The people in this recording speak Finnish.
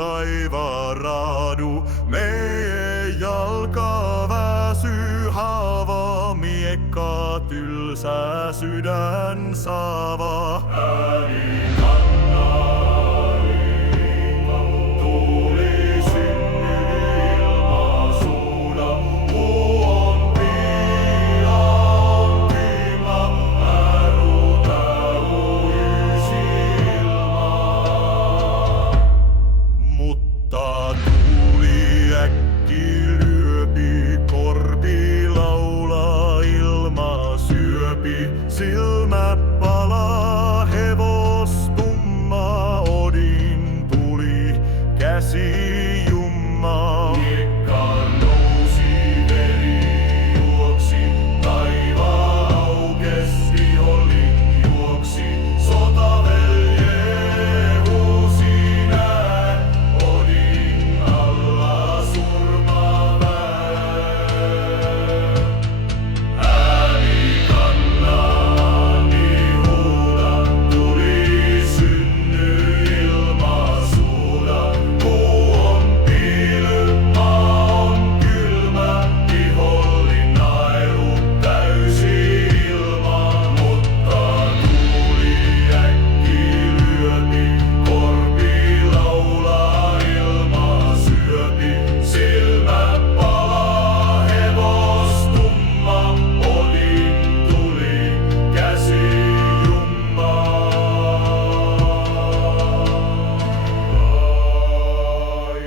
taivaan raadu. Meie jalka väsy haava, miekka tylsä sydän saava. Ääni kannaa ilma, tuuli synny ilma suuda. Puu on pian kylmä, ärutäu ilma. Mutta tuuli äkki lyöpi, korpi laulaa, ilma syöpi. Silmä palaa, hevostumma, odin tuli, käsi jummaa. Miekka nousi, veri juoksi, taivaan aukes, vihollin juoksi. Sotavelje huusi näe, odin alla surmaväe. Ääni kannaani huuda, tuli synny ilma suuda. Puu on piily, maa on kylmä, vihollin nairu täysi ilma. Mutta tuuli äkki lyöpi, korpi laulaa, ilma syöpi. Silmä palaa, hevostumma, odin tuli, käsi jummaa. Ai,